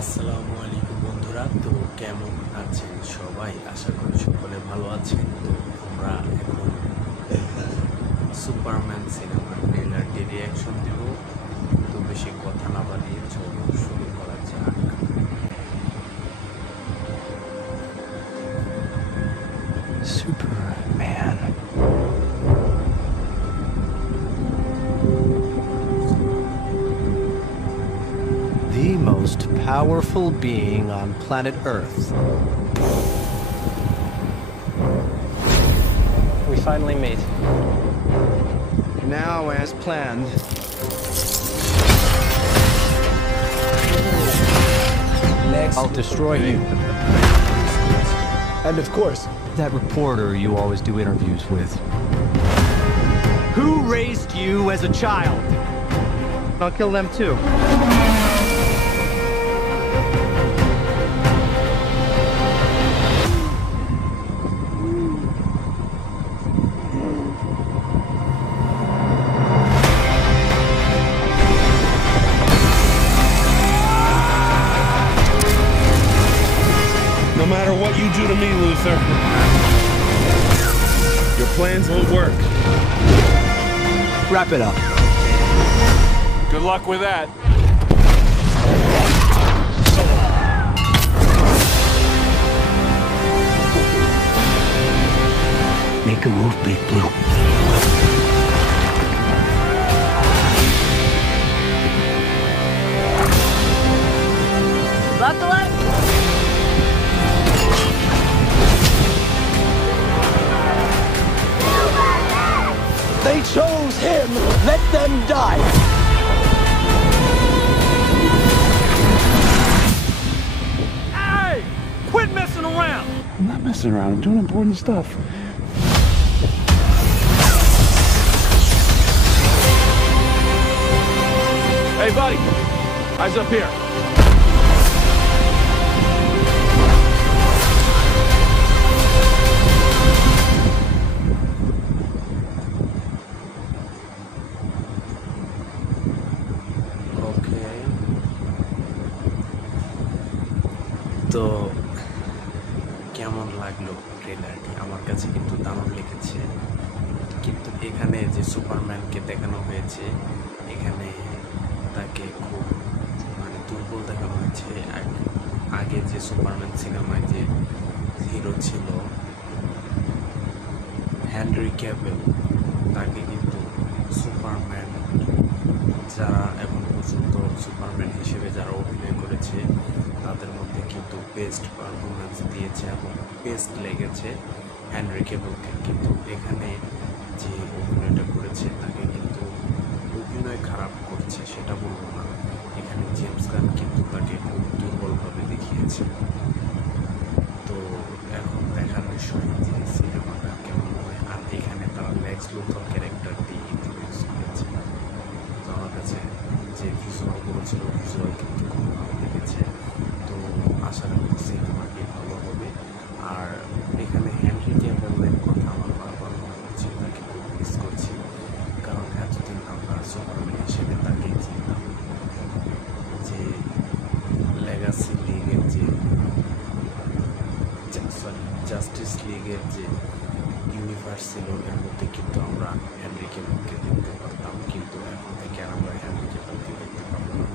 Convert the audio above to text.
আসসালামু আলাইকুম বন্ধুরা। তো কেমন আছেন সবাই? আশা করি সকলে ভালো আছেন। তো আমরা এখন সুপারম্যান সিনেমার ট্রেলারটি রিয়াকশন দেব। তো বেশি কথা না বাড়িয়ে চলুন শুরু করা যাক। Superman. The most powerful being on planet Earth. We finally meet. Now, as planned, I'll destroy you. And of course, that reporter you always do interviews with. Who raised you as a child? I'll kill them too. No matter what you do to me, Luther, your plans won't work. Wrap it up. Good luck with that. Make a move, Big Blue. Buckle up. They chose him. Let them die. Hey! Quit messing around! I'm not messing around. I'm doing important stuff. Hey, buddy. Eyes up here. ওকে, তো কেমন লাগলো ট্রেলারটি? আমার কাছে কিন্তু দারুণ লেগেছে। কিন্তু এখানে যে সুপারম্যানকে দেখানো হয়েছে, এখানে তাকে খুব দুর্বল দেখানো হয়েছে। আগে যে সুপারম্যান সিনেমায় যে হিরো ছিল হেনরি ক্যাভিল, তাকে কিন্তু সুপারম্যান যারা এখন পর্যন্ত সুপারম্যান হিসেবে যারা অভিনয় করেছে তাদের মধ্যে কিন্তু বেস্ট পারফরমেন্স দিয়েছে এবং বেস্ট লেগেছে হেনরি ক্যাভিলকে। কিন্তু এখানে যে অভিনয়টা করেছে তাকে কিন্তু অভিনয় খারাপ করছে সেটা বলবো না, এখানে জেমস গান কিন্তু তাকে খুব দুর্বলভাবে দেখিয়েছে। তো এখন দেখার বিষয় যে সিনেমাটা কেমন হয়। আর এখানে তারা লেক্স লুথর ক্যারেক্টারটি ইন্ট্রোডিউস করেছে। তো আমার কাছে যে ভিজুয়ালগুলো ছিল, ভিজুয়াল কিন্তু খুব ভালো লেগেছে। তো আশা রাখি সিনেমাটি ভালো হবে। আর এখানে হেনরি ক্যাভিলের কথা আমার বারবার মনে হচ্ছে, তাকে খুব মিস করছি। কারণ এতদিন আমরা সুপারম্যান হিসেবে তাকে চিনতাম, যে লেগাসি লিগের যে জাস্টিস লিগের যে ইউনিভার্স ছিল এর মধ্যে কিন্তু আমরা হেনরি ক্যাভিলকে দেখতে পারতাম। কিন্তু এখন থেকে আমরা হেনরি ক্যাভিলকে দেখতে পারবো না।